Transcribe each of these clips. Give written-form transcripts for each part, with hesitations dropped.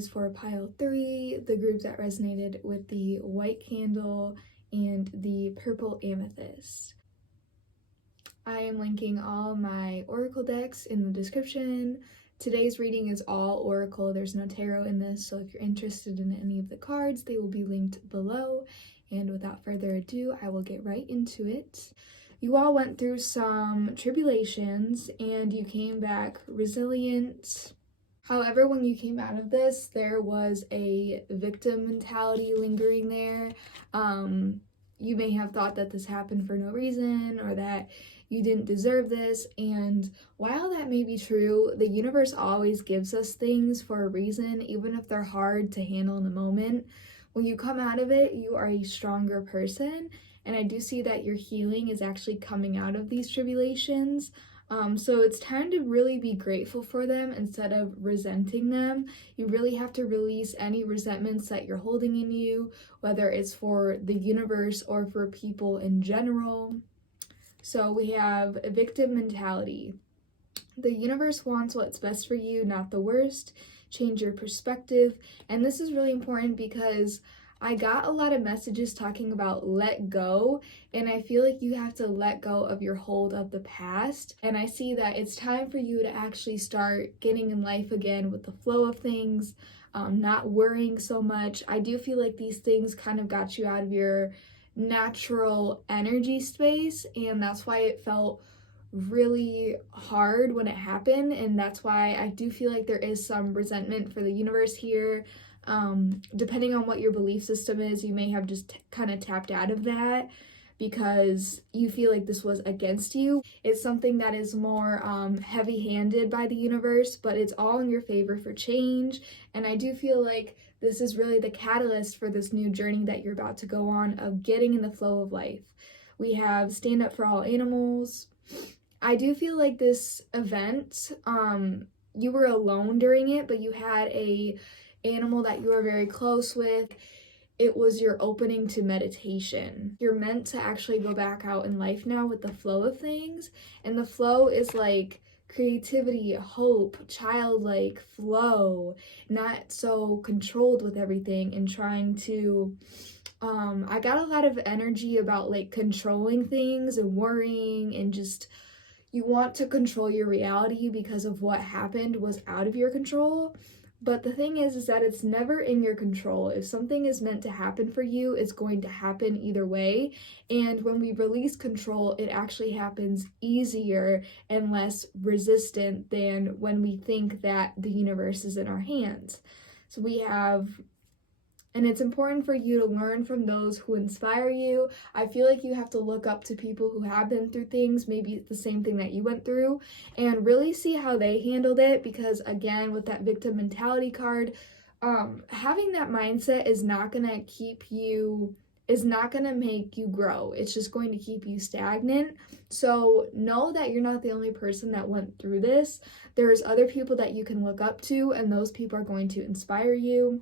is for pile 3, the group that resonated with the white candle and the purple amethyst. I am linking all my oracle decks in the description. Today's reading is all oracle. There's no tarot in this, so if you're interested in any of the cards, they will be linked below. And without further ado, I will get right into it. You all went through some tribulations and you came back resilient. However, when you came out of this, there was a victim mentality lingering there. You may have thought that this happened for no reason or that you didn't deserve this. And while that may be true, the universe always gives us things for a reason, even if they're hard to handle in the moment. When you come out of it, you are a stronger person. And I do see that your healing is actually coming out of these tribulations. So it's time to really be grateful for them instead of resenting them. You really have to release any resentments that you're holding in you, whether it's for the universe or for people in general. So we have a victim mentality. The universe wants what's best for you, not the worst. Change your perspective. And this is really important because I got a lot of messages talking about let go, and I feel like you have to let go of your hold of the past. And I see that it's time for you to actually start getting in life again with the flow of things, not worrying so much. I do feel like these things kind of got you out of your natural energy space, and that's why it felt really hard when it happened. And that's why I do feel like there is some resentment for the universe here. Depending on what your belief system is, you may have just kind of tapped out of that because you feel like this was against you. It's something that is more heavy-handed by the universe, but it's all in your favor for change. And I do feel like this is really the catalyst for this new journey that you're about to go on of getting in the flow of life. We have stand up for all animals. I do feel like this event, you were alone during it, but you had a animal that you were very close with. It was your opening to meditation. You're meant to actually go back out in life now with the flow of things, and the flow is like creativity, hope, childlike flow, not so controlled with everything and trying to I got a lot of energy about like controlling things and worrying, and just you want to control your reality because of what happened was out of your control. But the thing is that it's never in your control. If something is meant to happen for you, it's going to happen either way. And when we release control, it actually happens easier and less resistant than when we think that the universe is in our hands. So we have, and it's important for you to learn from those who inspire you. I feel like you have to look up to people who have been through things, maybe the same thing that you went through, and really see how they handled it. Because again, with that victim mentality card, having that mindset is not going to make you grow. It's just going to keep you stagnant. So know that you're not the only person that went through this. There's other people that you can look up to, and those people are going to inspire you.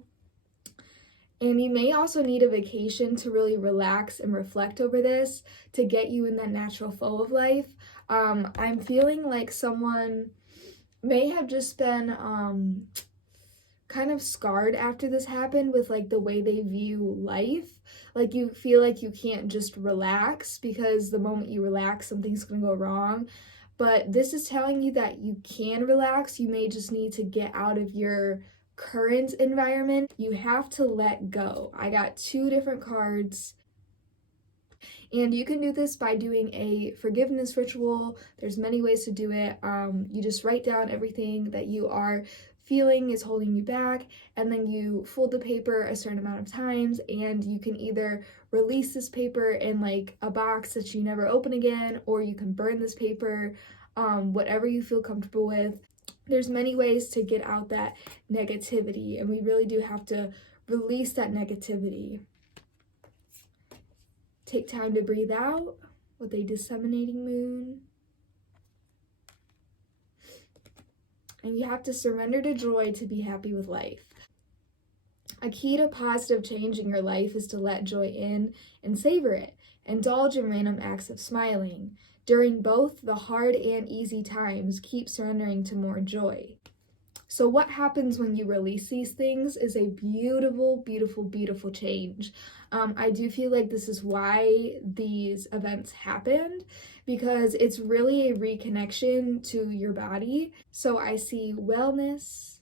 And you may also need a vacation to really relax and reflect over this to get you in that natural flow of life. I'm feeling like someone may have just been kind of scarred after this happened with like the way they view life. Like you feel like you can't just relax because the moment you relax, something's going to go wrong. But this is telling you that you can relax. You may just need to get out of your current environment. You have to let go. I got 2 different cards, and you can do this by doing a forgiveness ritual. There's many ways to do it. You just write down everything that you are feeling is holding you back, and then you fold the paper a certain amount of times, and you can either release this paper in like a box that you never open again, or you can burn this paper, whatever you feel comfortable with. There's many ways to get out that negativity, and we really do have to release that negativity. Take time to breathe out with a disseminating moon. And you have to surrender to joy to be happy with life. A key to positive change in your life is to let joy in and savor it. Indulge in random acts of smiling. During both the hard and easy times, keep surrendering to more joy. So what happens when you release these things is a beautiful, beautiful, beautiful change. I do feel like this is why these events happened, because it's really a reconnection to your body. So I see wellness,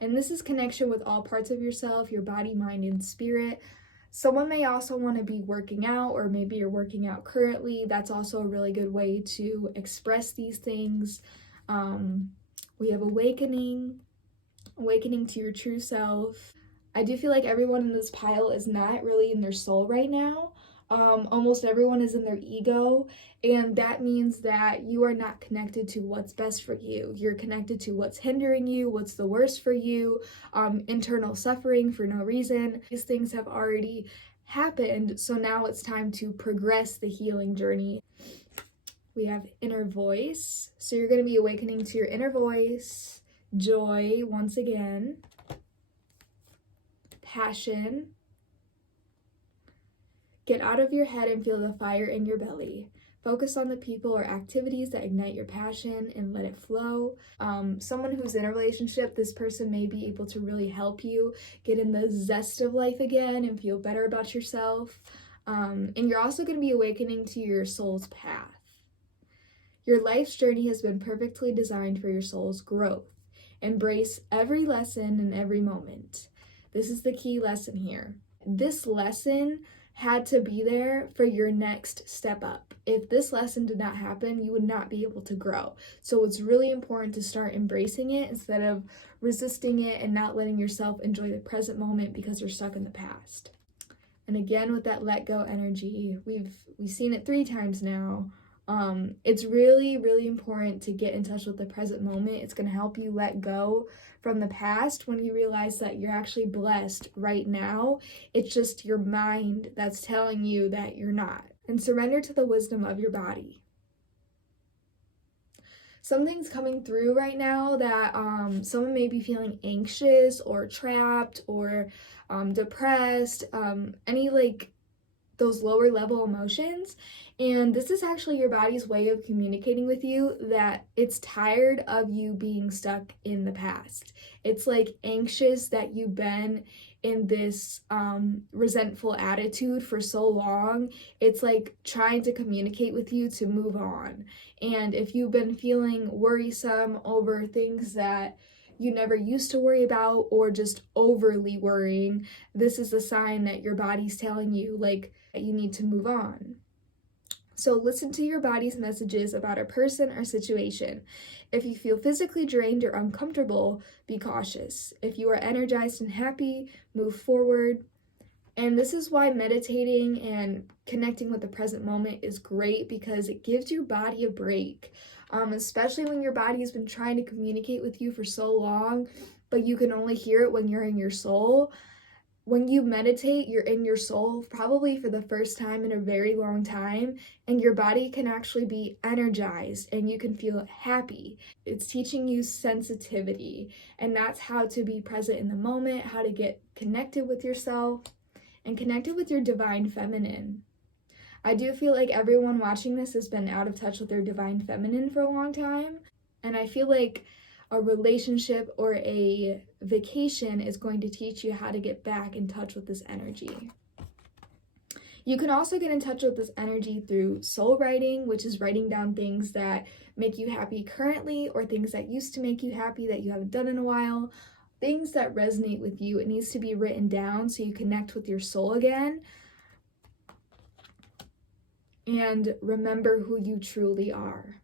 and this is connection with all parts of yourself, your body, mind, and spirit. Someone may also want to be working out, or maybe you're working out currently. That's also a really good way to express these things. We have awakening to your true self. I do feel like everyone in this pile is not really in their soul right now. Almost everyone is in their ego, and that means that you are not connected to what's best for you. You're connected to what's hindering you, what's the worst for you, internal suffering for no reason. These things have already happened, so now it's time to progress the healing journey. We have inner voice, so you're going to be awakening to your inner voice, joy once again, passion. Get out of your head and feel the fire in your belly. Focus on the people or activities that ignite your passion and let it flow. Someone who's in a relationship, this person may be able to really help you get in the zest of life again and feel better about yourself. And you're also going to be awakening to your soul's path. Your life's journey has been perfectly designed for your soul's growth. Embrace every lesson and every moment. This is the key lesson here. This lesson had to be there for your next step up. If this lesson did not happen, you would not be able to grow. So it's really important to start embracing it instead of resisting it and not letting yourself enjoy the present moment because you're stuck in the past. And again, with that let go energy, we've seen it 3 times now. It's really, really important to get in touch with the present moment. It's going to help you let go from the past when you realize that you're actually blessed right now. It's just your mind that's telling you that you're not. And surrender to the wisdom of your body. Something's coming through right now that someone may be feeling anxious or trapped or depressed, any like those lower level emotions. And this is actually your body's way of communicating with you that it's tired of you being stuck in the past. It's like anxious that you've been in this resentful attitude for so long. It's like trying to communicate with you to move on. And if you've been feeling worrisome over things that you never used to worry about, or just overly worrying, this is a sign that your body's telling you like that you need to move on. So listen to your body's messages about a person or situation. If you feel physically drained or uncomfortable, be cautious. If you are energized and happy, move forward. And this is why meditating and connecting with the present moment is great, because it gives your body a break. Especially when your body has been trying to communicate with you for so long, but you can only hear it when you're in your soul. When you meditate, you're in your soul probably for the first time in a very long time, and your body can actually be energized and you can feel happy. It's teaching you sensitivity, and that's how to be present in the moment, how to get connected with yourself and connected with your divine feminine. I do feel like everyone watching this has been out of touch with their divine feminine for a long time, and I feel like a relationship or a vacation is going to teach you how to get back in touch with this energy. You can also get in touch with this energy through soul writing, which is writing down things that make you happy currently, or things that used to make you happy that you haven't done in a while. Things that resonate with you, it needs to be written down so you connect with your soul again. And remember who you truly are.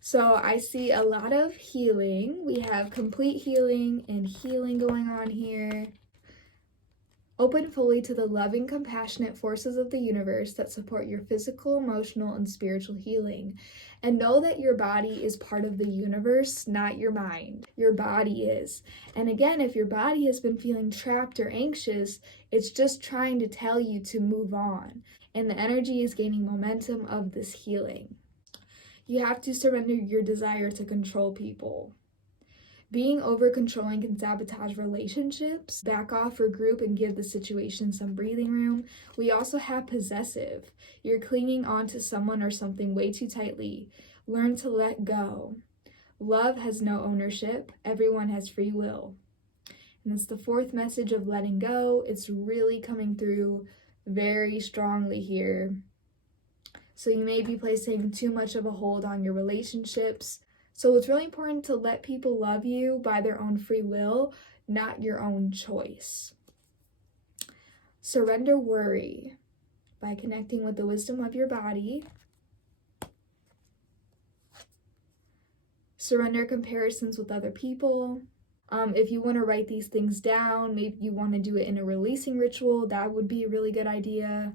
So I see a lot of healing. We have complete healing and healing going on here. Open fully to the loving, compassionate forces of the universe that support your physical, emotional, and spiritual healing. And know that your body is part of the universe, not your mind. Your body is. And again, if your body has been feeling trapped or anxious, it's just trying to tell you to move on. And the energy is gaining momentum of this healing. You have to surrender your desire to control people. Being over-controlling can sabotage relationships. Back off, regroup, and give the situation some breathing room. We also have possessive. You're clinging on to someone or something way too tightly. Learn to let go. Love has no ownership. Everyone has free will. And it's the fourth message of letting go. It's really coming through very strongly here. So you may be placing too much of a hold on your relationships. So it's really important to let people love you by their own free will, not your own choice. Surrender worry by connecting with the wisdom of your body. Surrender comparisons with other people. If you want to write these things down, maybe you want to do it in a releasing ritual, that would be a really good idea.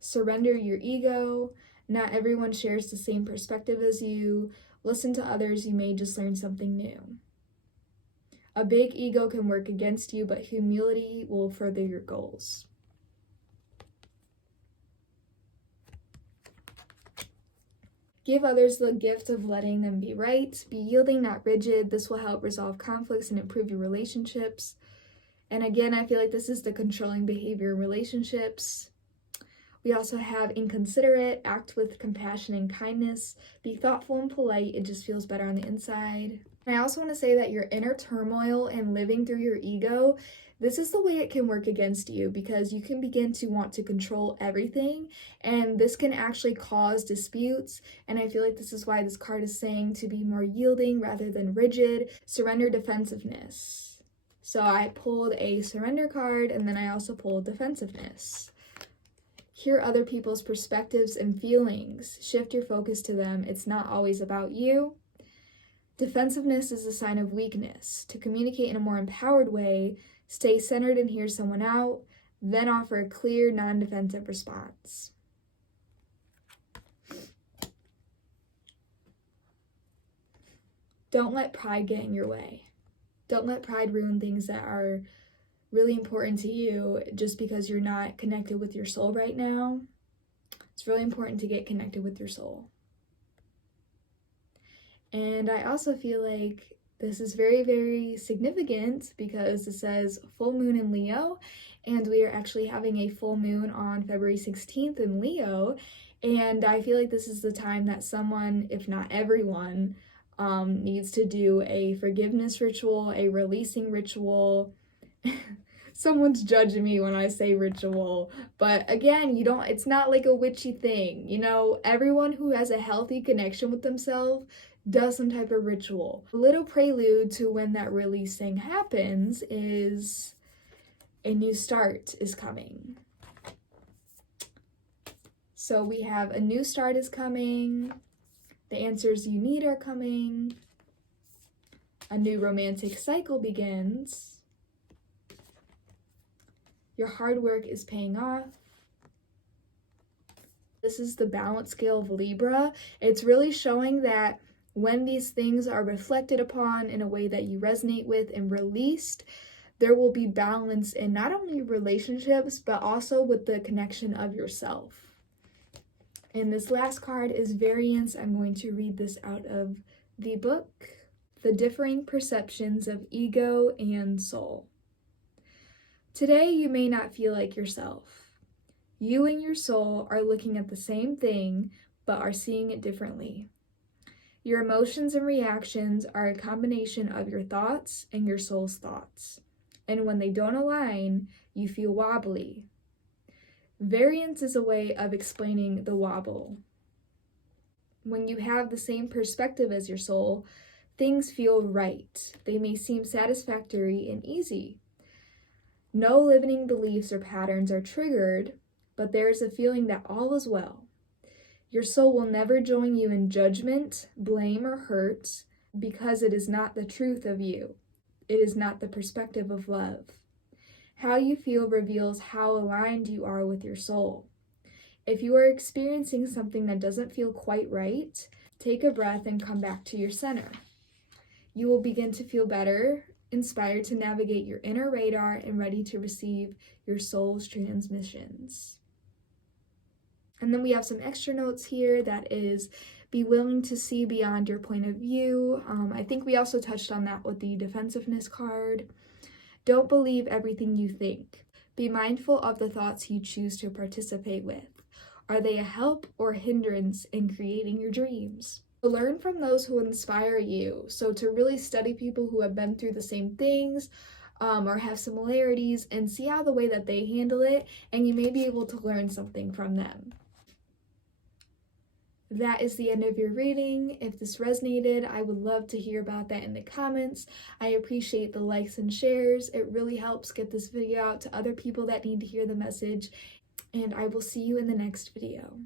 Surrender your ego. Not everyone shares the same perspective as you. Listen to others, you may just learn something new. A big ego can work against you, but humility will further your goals. Give others the gift of letting them be right. Be yielding, not rigid. This will help resolve conflicts and improve your relationships. And again, I feel like this is the controlling behavior in relationships. We also have inconsiderate. Act with compassion and kindness. Be thoughtful and polite. It just feels better on the inside. And I also want to say that your inner turmoil and living through your ego, this is the way it can work against you, because you can begin to want to control everything, and this can actually cause disputes. And I feel like this is why this card is saying to be more yielding rather than rigid. Surrender defensiveness. So I pulled a surrender card, and then I also pulled defensiveness. Hear other people's perspectives and feelings. Shift your focus to them. It's not always about you. Defensiveness is a sign of weakness. To communicate in a more empowered way, stay centered and hear someone out, then offer a clear, non-defensive response. Don't let pride get in your way. Don't let pride ruin things that are really important to you just because you're not connected with your soul right now. It's really important to get connected with your soul. And I also feel like this is very, very significant because it says full moon in Leo, and we are actually having a full moon on February 16th in Leo. And I feel like this is the time that someone, if not everyone, needs to do a forgiveness ritual, a releasing ritual. Someone's judging me when I say ritual, but again, it's not like a witchy thing. You know, everyone who has a healthy connection with themselves does some type of ritual. A little prelude to when that releasing happens is a new start is coming. So we have a new start is coming. The answers you need are coming. A new romantic cycle begins. Your hard work is paying off. This is the balance scale of Libra. It's really showing that when these things are reflected upon in a way that you resonate with and released, there will be balance in not only relationships, but also with the connection of yourself. And this last card is variance. I'm going to read this out of the book, The Differing Perceptions of Ego and Soul. Today, you may not feel like yourself. You and your soul are looking at the same thing, but are seeing it differently. Your emotions and reactions are a combination of your thoughts and your soul's thoughts. And when they don't align, you feel wobbly. Variance is a way of explaining the wobble. When you have the same perspective as your soul, things feel right. They may seem satisfactory and easy. No limiting beliefs or patterns are triggered, but there is a feeling that all is well. Your soul will never join you in judgment, blame, or hurt because it is not the truth of you. It is not the perspective of love. How you feel reveals how aligned you are with your soul. If you are experiencing something that doesn't feel quite right, take a breath and come back to your center. You will begin to feel better, inspired to navigate your inner radar and ready to receive your soul's transmissions. And then we have some extra notes here that is, be willing to see beyond your point of view. I think we also touched on that with the defensiveness card. Don't believe everything you think. Be mindful of the thoughts you choose to participate with. Are they a help or hindrance in creating your dreams? Learn from those who inspire you. So to really study people who have been through the same things, or have similarities, and see how the way that they handle it, and you may be able to learn something from them. That is the end of your reading. If this resonated, I would love to hear about that in the comments. I appreciate the likes and shares. It really helps get this video out to other people that need to hear the message. And I will see you in the next video.